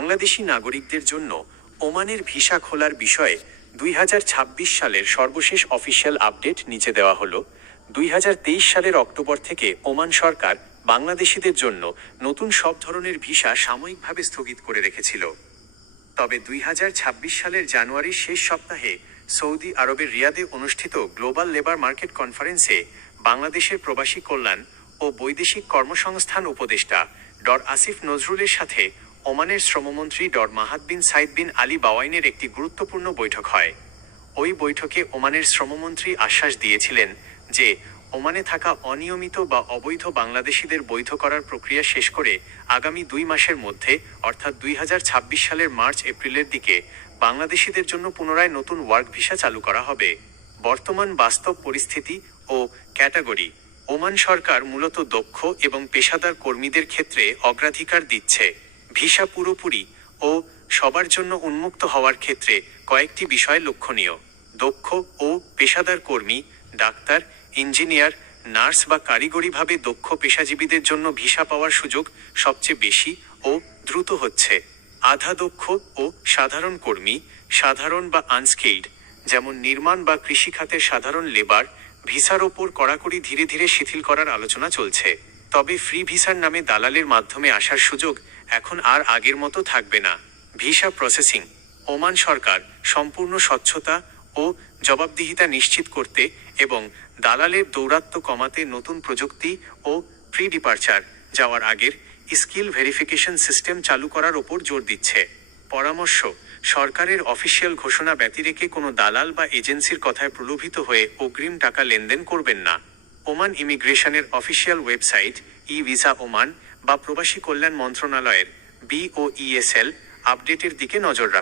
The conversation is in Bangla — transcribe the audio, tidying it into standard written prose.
বাংলাদেশি নাগরিকদের জন্য ওমানের ভিসা খোলার বিষয়ে 2026 সালের সর্বশেষ অফিসিয়াল আপডেট নিচে দেওয়া হলো। 2023 সালের অক্টোবর থেকে ওমান সরকার বাংলাদেশিদের জন্য নতুন সব ধরনের ভিসা সাময়িকভাবে স্থগিত করে রেখেছিল। তবে 2026 সালের জানুয়ারির শেষ সপ্তাহে সৌদি আরবের রিয়াদে অনুষ্ঠিত গ্লোবাল লেবার মার্কেট কনফারেন্সে বাংলাদেশের প্রবাসী কল্যাণ ও বৈদেশিক কর্মসংস্থান উপদেষ্টা আসিফ নজরুলের সাথে ওমানের শ্রমমন্ত্রী মাহাদ বিন সাইদ বিন আলী বাওয়াইনের একটি গুরুত্বপূর্ণ বৈঠক হয়। ওই বৈঠকে ওমানের শ্রমমন্ত্রী আশ্বাস দিয়েছিলেন যে ওমানে থাকা অনিয়মিত বা অবৈধ বাংলাদেশিদের বৈধ করার প্রক্রিয়া শেষ করে আগামী 2 মাসের মধ্যে অর্থাৎ 2026 সালের মার্চ এপ্রিলের দিকে বাংলাদেশিদের জন্য পুনরায় নতুন ওয়ার্ক ভিসা চালু করা হবে। বর্তমান বাস্তব পরিস্থিতি ও ক্যাটাগরি: ওমান সরকার মূলত দক্ষ এবং পেশাদার কর্মীদের ক্ষেত্রে অগ্রাধিকার দিচ্ছে। ভিসা পুরোপুরি ও সবার জন্য উন্মুক্ত হওয়ার ক্ষেত্রে কয়েকটি বিষয় লক্ষণীয়। দক্ষ ও পেশাদার কর্মী, ডাক্তার, ইঞ্জিনিয়ার, নার্স বা কারিগরিভাবে দক্ষ পেশাজীবীদের জন্য ভিসা পাওয়ার সুযোগ সবচেয়ে বেশি ও দ্রুত হচ্ছে। আধা দক্ষ ও সাধারণ কর্মী, সাধারণ বা আনস্কিল্ড, যেমন নির্মাণ বা কৃষিখাতের সাধারণ লেবার, ভিসার ওপর কড়াকড়ি ধীরে ধীরে শিথিল করার আলোচনা চলছে। তবে ফ্রি ভিসার নামে দালালের মাধ্যমে আসার সুযোগ এখন আর আগের মতো থাকবে না। ভিসা প্রসেসিং: ওমান সরকার সম্পূর্ণ স্বচ্ছতা ও জবাবদিহিতা নিশ্চিত করতে এবং দালালের দৌরাত্ম্য কমাতে নতুন প্রযুক্তি ও প্রি ডিপার্চার যাওয়ার আগের স্কিল ভেরিফিকেশন সিস্টেম চালু করার ওপর জোর দিচ্ছে। পরামর্শ: সরকারের অফিসিয়াল ঘোষণা ব্যতিরেকে কোনো দালাল বা এজেন্সির কথায় প্রলোভিত হয়ে অগ্রিম টাকা লেনদেন করবেন না। ওমান ইমিগ্রেশনের official website e visa Oman বা প্রবাসী কল্যাণ মন্ত্রণালয়ের BOESL আপডেটের দিকে নজর রাখুন।